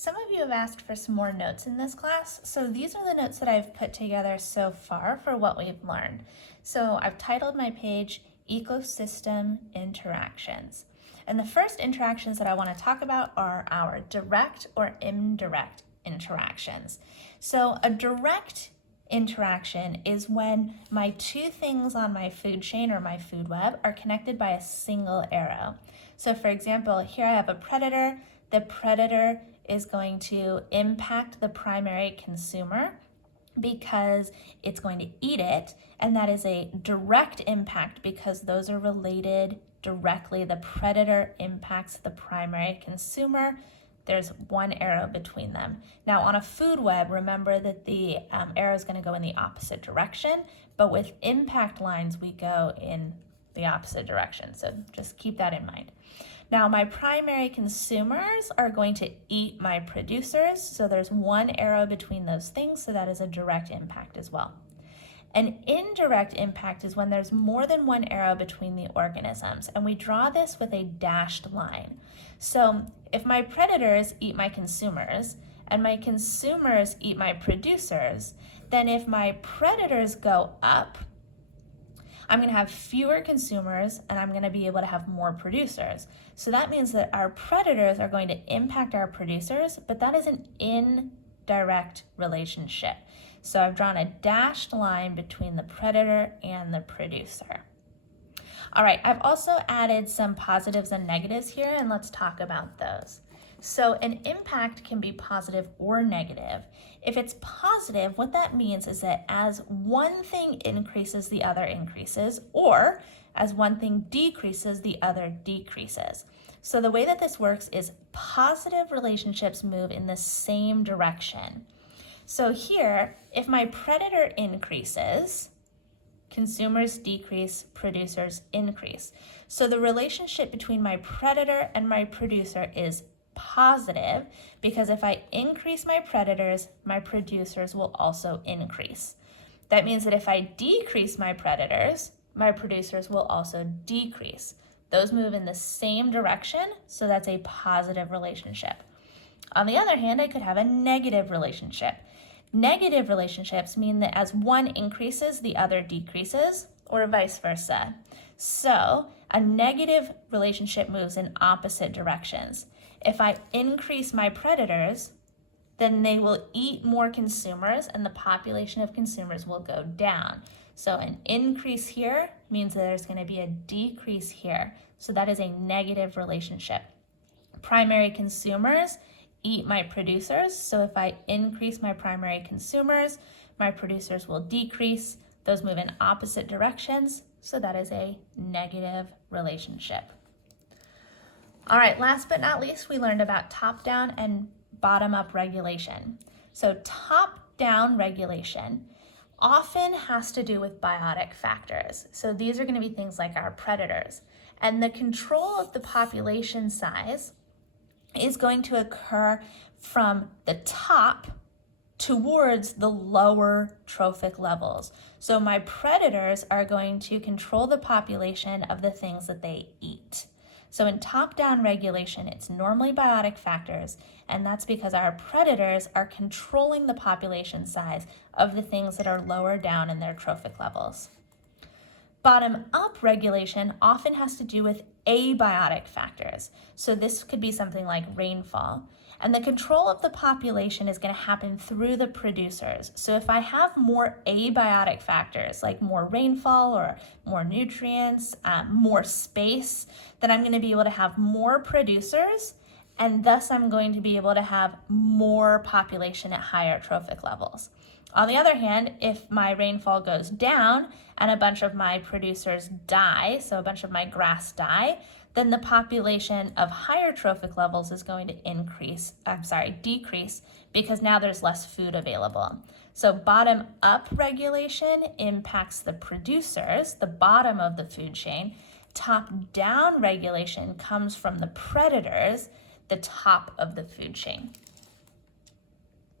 Some of you have asked for some more notes in this class, so these are the notes that I've put together so far for what we've learned. So I've titled my page Ecosystem Interactions. And the first interactions that I want to talk about are our direct or indirect interactions. So a direct interaction is when my two things on my food chain or my food web are connected by a single arrow. So for example, here I have a predator. The predator is going to impact the primary consumer because it's going to eat it, and that is a direct impact because those are related directly. The predator impacts the primary consumer. There's one arrow between them. Now on a food web, remember that the arrow is going to go in the opposite direction, but with impact lines, we go in the opposite direction. So just keep that in mind. Now my primary consumers are going to eat my producers. So there's one arrow between those things. So that is a direct impact as well. An indirect impact is when there's more than one arrow between the organisms, and we draw this with a dashed line. So if my predators eat my consumers and my consumers eat my producers, then if my predators go up, I'm going to have fewer consumers and I'm going to be able to have more producers. So that means that our predators are going to impact our producers, but that is an indirect relationship. So I've drawn a dashed line between the predator and the producer. All right, I've also added some positives and negatives here, and let's talk about those. So an impact can be positive or negative. If it's positive, what that means is that as one thing increases, the other increases, or as one thing decreases, the other decreases. So the way that this works is positive relationships move in the same direction. So here, if my predator increases, consumers decrease, producers increase. So the relationship between my predator and my producer is positive because if I increase my predators, my producers will also increase. That means that if I decrease my predators, my producers will also decrease. Those move in the same direction, so that's a positive relationship. On the other hand, I could have a negative relationship. Negative relationships mean that as one increases, the other decreases, or vice versa. So a negative relationship moves in opposite directions. If I increase my predators, then they will eat more consumers and the population of consumers will go down. So an increase here means that there's going to be a decrease here. So that is a negative relationship. Primary consumers eat my producers. So if I increase my primary consumers, my producers will decrease. Those move in opposite directions. So that is a negative relationship. All right, last but not least, we learned about top-down and bottom-up regulation. So top-down regulation often has to do with biotic factors. So these are going to be things like our predators. And the control of the population size is going to occur from the top towards the lower trophic levels. So my predators are going to control the population of the things that they eat. So in top-down regulation, it's normally biotic factors, and that's because our predators are controlling the population size of the things that are lower down in their trophic levels. Bottom-up regulation often has to do with abiotic factors. So this could be something like rainfall. And the control of the population is going to happen through the producers. So if I have more abiotic factors, like more rainfall or more nutrients, more space, then I'm going to be able to have more producers, and thus I'm going to be able to have more population at higher trophic levels. On the other hand, if my rainfall goes down and a bunch of my producers die, so a bunch of my grass die, then the population of higher trophic levels is going to decrease because now there's less food available. So bottom-up regulation impacts the producers, the bottom of the food chain. Top-down regulation comes from the predators, the top of the food chain.